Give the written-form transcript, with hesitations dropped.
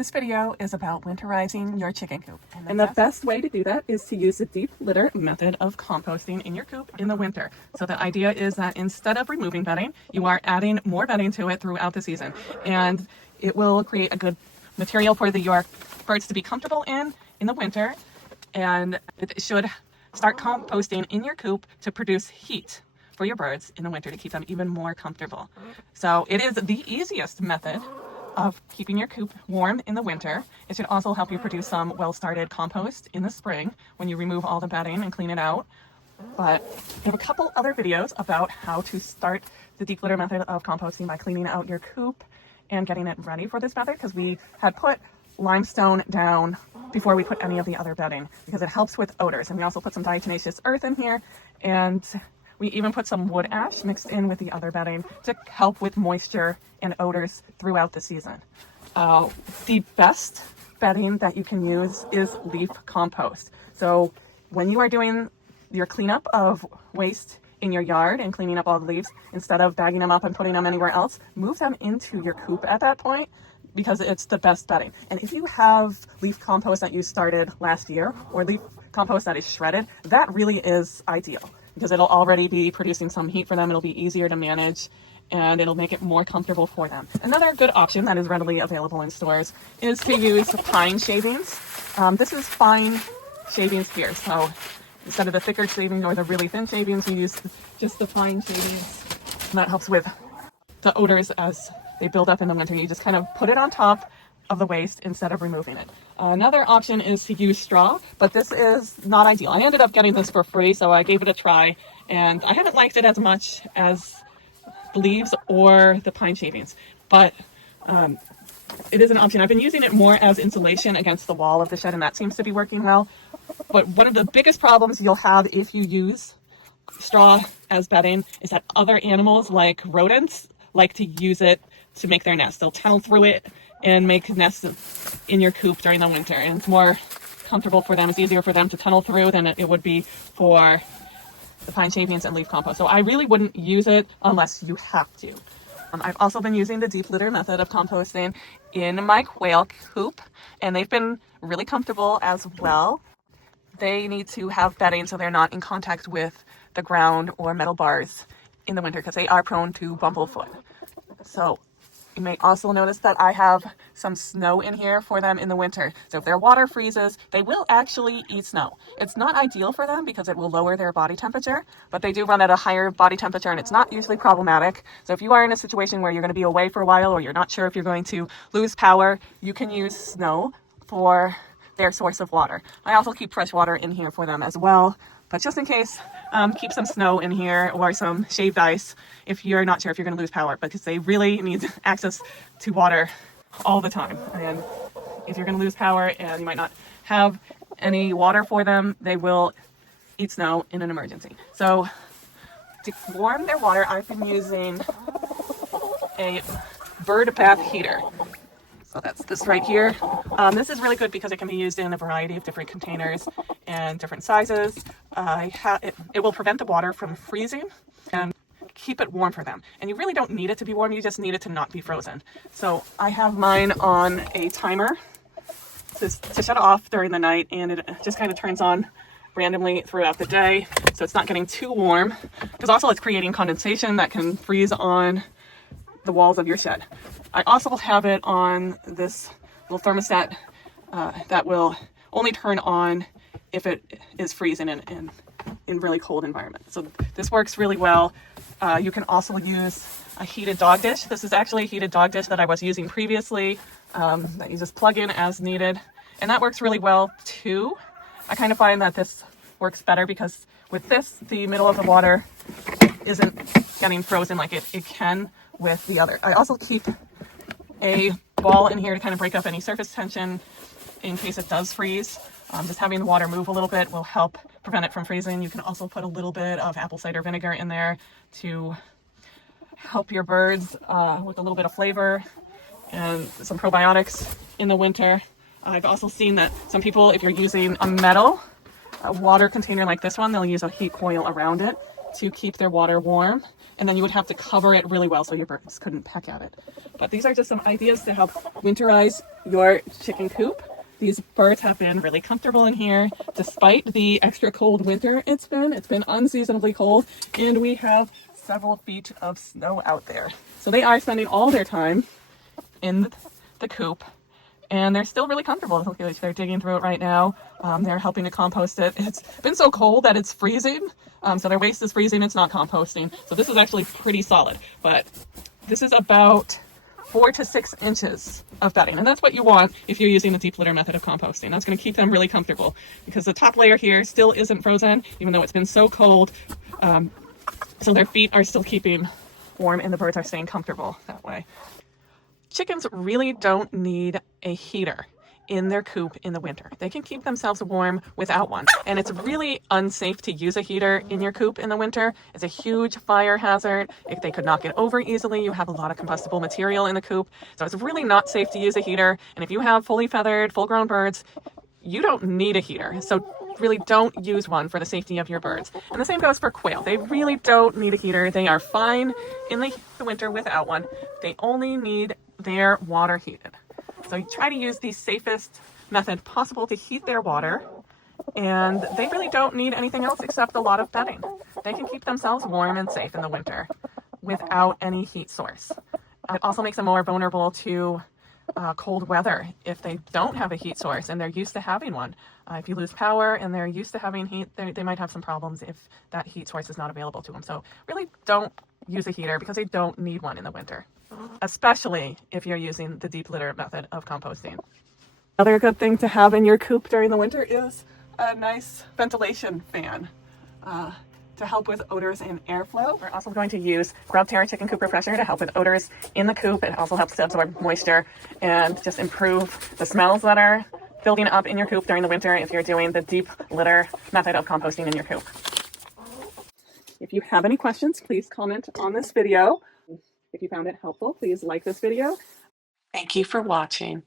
This video is about winterizing your chicken coop. And the best way to do that is to use the deep litter method of composting in your coop in the winter. So the idea is that instead of removing bedding, you are adding more bedding to it throughout the season. And it will create a good material for your birds to be comfortable in the winter. And it should start composting in your coop to produce heat for your birds in the winter to keep them even more comfortable. So it is the easiest method of keeping your coop warm in the winter. It should also help you produce some well-started compost in the spring when you remove all the bedding and clean it out. But I have a couple other videos about how to start the deep litter method of composting by cleaning out your coop and getting it ready for this method, because we had put limestone down before we put any of the other bedding because it helps with odors. And we also put some diatomaceous earth in here, and we even put some wood ash mixed in with the other bedding to help with moisture and odors throughout the season. The best bedding that you can use is leaf compost. So when you are doing your cleanup of waste in your yard and cleaning up all the leaves, instead of bagging them up and putting them anywhere else, move them into your coop at that point, because it's the best bedding. And if you have leaf compost that you started last year or leaf compost that is shredded, that really is ideal, because it'll already be producing some heat for them. It'll be easier to manage and it'll make it more comfortable for them. Another good option that is readily available in stores is to use pine shavings. This is fine shavings here. So instead of the thicker shavings or the really thin shavings, we use just the fine shavings. And that helps with the odors as they build up in the winter. You just kind of put it on top of the waste instead of removing it. Another option is to use straw, but this is not ideal. I ended up getting this for free, so I gave it a try, and I haven't liked it as much as the leaves or the pine shavings, but it is an option. I've been using it more as insulation against the wall of the shed, and that seems to be working well. But one of the biggest problems you'll have if you use straw as bedding is that other animals, like rodents, like to use it to make their nests. They'll tunnel through it and make nests in your coop during the winter, and it's more comfortable for them. It's easier for them to tunnel through than it would be for the pine shavings and leaf compost. So I really wouldn't use it unless you have to. I've also been using the deep litter method of composting in my quail coop, and they've been really comfortable as well. They need to have bedding so they're not in contact with the ground or metal bars in the winter, because they are prone to bumblefoot. So you may also notice that I have some snow in here for them in the winter. So if their water freezes, they will actually eat snow. It's not ideal for them because it will lower their body temperature, but they do run at a higher body temperature, and it's not usually problematic. So if you are in a situation where you're going to be away for a while, or you're not sure if you're going to lose power, you can use snow for their source of water. I also keep fresh water in here for them as well, but just in case, keep some snow in here or some shaved ice if you're not sure if you're going to lose power, because they really need access to water all the time. And if you're going to lose power and you might not have any water for them, they will eat snow in an emergency. So to warm their water, I've been using a bird bath heater. So that's this right here. This is really good because it can be used in a variety of different containers and different sizes. It will prevent the water from freezing and keep it warm for them. And you really don't need it to be warm, you just need it to not be frozen. So I have mine on a timer to shut off during the night, and it just kind of turns on randomly throughout the day, so it's not getting too warm, because also it's creating condensation that can freeze on the walls of your shed. I also have it on this little thermostat that will only turn on if it is freezing in really cold environments. So this works really well. You can also use a heated dog dish. This is actually a heated dog dish that I was using previously, that you just plug in as needed, and that works really well too. I kind of find that this works better because with this, the middle of the water isn't getting frozen like it can with the other. I also keep a ball in here to kind of break up any surface tension in case it does freeze. Just having the water move a little bit will help prevent it from freezing. You can also put a little bit of apple cider vinegar in there to help your birds with a little bit of flavor and some probiotics in the winter. I've also seen that some people, if you're using a metal water container like this one, they'll use a heat coil around it to keep their water warm, and then you would have to cover it really well so your birds couldn't peck at it. But these are just some ideas to help winterize your chicken coop. These birds have been really comfortable in here despite the extra cold winter it's been. It's been unseasonably cold, and we have several feet of snow out there. So they are spending all their time in the coop, and they're still really comfortable. They're digging through it right now. They're helping to compost it. It's been so cold that it's freezing. So their waste is freezing. It's not composting. So this is actually pretty solid, but this is about 4 to 6 inches of bedding. And that's what you want if you're using the deep litter method of composting. That's going to keep them really comfortable because the top layer here still isn't frozen, even though it's been so cold. So their feet are still keeping warm and the birds are staying comfortable that way. Chickens really don't need a heater in their coop in the winter. They can keep themselves warm without one. And it's really unsafe to use a heater in your coop in the winter. It's a huge fire hazard. If they could knock it over easily, you have a lot of combustible material in the coop. So it's really not safe to use a heater. And if you have fully feathered, full-grown birds, you don't need a heater. So really don't use one for the safety of your birds. And the same goes for quail. They really don't need a heater. They are fine in the winter without one. They only need their water heated. So you try to use the safest method possible to heat their water, and they really don't need anything else except a lot of bedding. They can keep themselves warm and safe in the winter without any heat source. It also makes them more vulnerable to cold weather if they don't have a heat source and they're used to having one. If you lose power and they're used to having heat, they might have some problems if that heat source is not available to them. So really don't use a heater because they don't need one in the winter, especially if you're using the deep litter method of composting. Another good thing to have in your coop during the winter is a nice ventilation fan to help with odors and airflow. We're also going to use GrubTerra Chicken Coop Refresher to help with odors in the coop. It also helps to absorb moisture and just improve the smells that are building up in your coop during the winter if you're doing the deep litter method of composting in your coop. If you have any questions, please comment on this video. If you found it helpful, please like this video. Thank you for watching.